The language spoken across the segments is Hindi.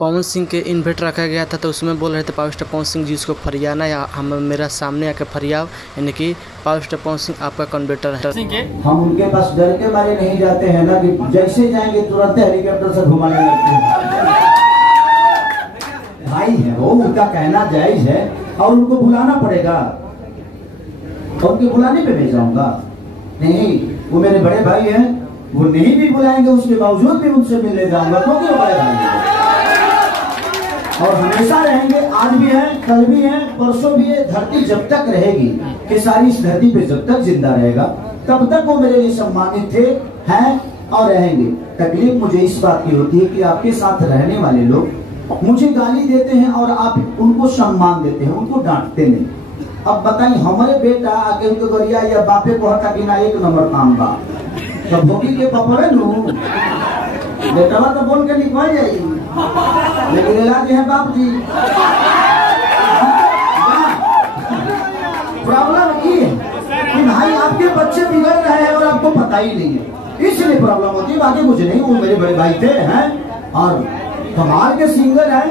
पवन सिंह के इन्वेट रखा गया था, तो उसमें बोल रहे थे पावर स्टार पवन सिंह जी उसको फरियाना या हम मेरा सामने आके फरियाव, यानी कि पावर स्टार पवन सिंह आपका कन्वेटर है। हम उनके पास डर के मारे नहीं जाते हैं ना, कि जैसे जाएंगे तुरंत हेलीकॉप्टर से घुमाने लगते हैं। भाई है वो, उनका कहना जायज है और उनको बुलाना पड़ेगा, और उनके बुलाने पे मैं जाऊंगा नहीं। वो मेरे बड़े भाई हैं, वो नहीं भी बुलाएंगे उसके बावजूद भी उनसे मिलने जाऊंगा, क्योंकि वो बड़े भाई हैं और हमेशा रहेंगे। आज भी है, कल भी है, परसों भी है। धरती जब तक रहेगी कि सारी इस धरती पे जब तक जिंदा रहेगा तब तक वो मेरे लिए सम्मानित थे, हैं और रहेंगे। तकलीफ मुझे इस बात की होती है कि आपके साथ रहने वाले लोग मुझे गाली देते हैं और आप उनको सम्मान देते हैं, उनको डांटते नहीं। अब बताइए, हमारे बेटा आके उनको गरिया या बापे को हटा कि ना एक नंबर काम बा, तो भोगी के पपड़े नू बेटा तो बोल के लिखवा जाएगी, लेकिन इलाज है बाप जी। प्रॉब्लम ये है कि भाई आपके बच्चे बिगड़ रहे हैं और आपको पता ही नहीं है, इसलिए प्रॉब्लम होती है, बाकी कुछ नहीं। वो मेरे बड़े भाई थे हैं और कमाल के सिंगर हैं,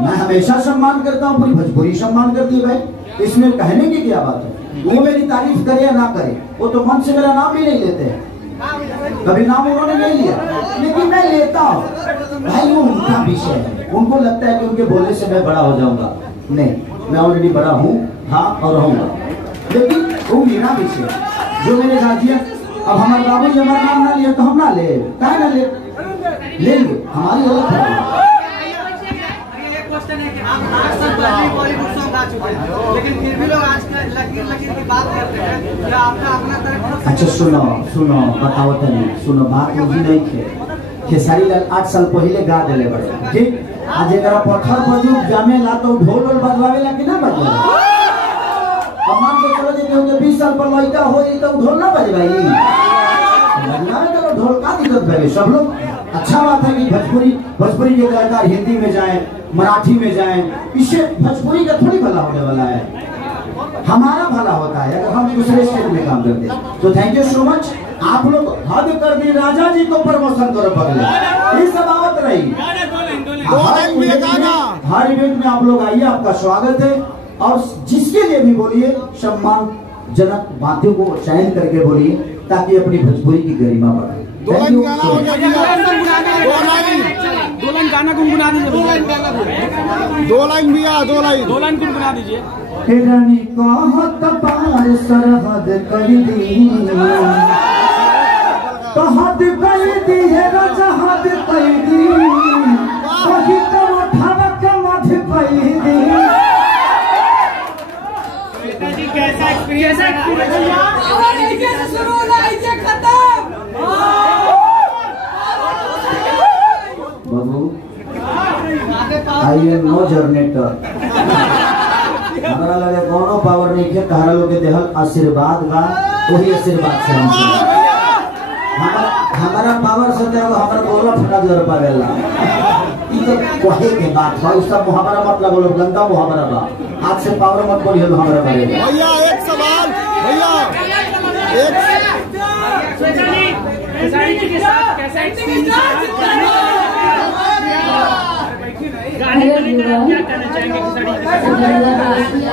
मैं हमेशा सम्मान करता हूँ, पूरी भोजपुरी सम्मान करती है भाई, इसमें कहने की क्या बात है। वो मेरी तारीफ करे या ना करे, वो तो मन से मेरा नाम भी नहीं लेते हैं, कभी नाम उन्होंने नहीं लिया, लेकिन मैं लेता हूँ भाई। वो उनका विषय है, उनको लगता है कि उनके बोलने से मैं बड़ा हो जाऊंगा, नहीं, मैं ऑलरेडी बड़ा हूँ, हाँ और रहूंगा, लेकिन वो मेरा विषय है जो मैंने गा दिया। अब हमारे बाबू जी हमारा नाम ना लिया तो हम ना ले, कहा ना लेंगे, हमारी गलत है। लेकिन फिर भी लोग आज लकीर की बात करते हैं, या आपका अपना तरफ। अच्छा सुनो बताओ तनी, सुनो बात मुझे नहीं थे। खेसारी लाल 8 साल पहले गा दिले बड़े, ठीक। आज एक पत्थर पर जो जामे ला तो ढोल बजवावे ला कि ना बजवावे। अब मान के चलो जे 20 साल पर लड़का हो तो ढोल ना बजवाई, बजवावे तो ढोल का दिक्कत है। सब लोग अच्छा बात है कि भोजपुरी के कलाकार हिंदी में जाएं, मराठी में जाएं, इससे भोजपुरी का थोड़ी भला होने वाला है, हमारा भला होता है अगर हम दूसरे स्टेट में काम करते हैं। तो थैंक यू सो मच, आप लोग हद कर दी, राजा जी को प्रमोशन करो पगले, ये सब आवत रही। हर इवेंट में आप लोग आइए, आपका स्वागत है, और जिसके लिए भी बोलिए सम्मानजनक बातों को चयन करके बोलिए, ताकि अपनी भोजपुरी की गरिमा बढ़े। दो लाइन गाना गुनगुना दीजिए, 2 लाइन भी आ, 2 लाइन गुनगुना दीजिए। रानी कहत पार सरहद कर दी, कहत कर दी है राजा हद कर दी, वही तो ठनक मध कर दी। कैसा एक्सपीरियंस बाबू, आई एम नो जर्नेटर, हमारा लगे कोनो पावर नहीं है, तहरा लोग के देहल आशीर्वाद बा, वही आशीर्वाद से हमारा पावर से देखो हमारा बोला फटा जर पावेला, ई तो कहे के बात भाई, सब मुहावरा मत लगो, गंदा मुहावरा बा, आज से पावर मत बोलिए हमारा बारे में। भैया एक सवाल, भैया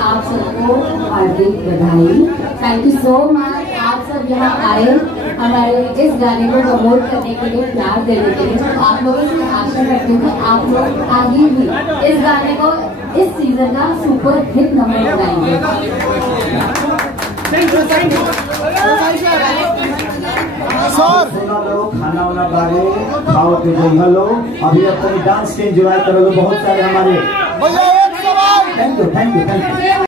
आप सबको हार्दिक बधाई, थैंक यू सो मच। आप सब यहाँ आए हमारे इस गाने को प्रमोट करने के लिए, प्यार देने के लिए। तो आप लोगों से आशा करती हूँ आप लोग आगे भी इस गाने को इस सीजन का सुपर हिट नंबर बनाएंगे। खाना वाना बारे खाओ के जो लो, अभी अपने डांस के एंजॉय करो, बहुत सारे हमारे। भैया एक सवाल, थैंक यू।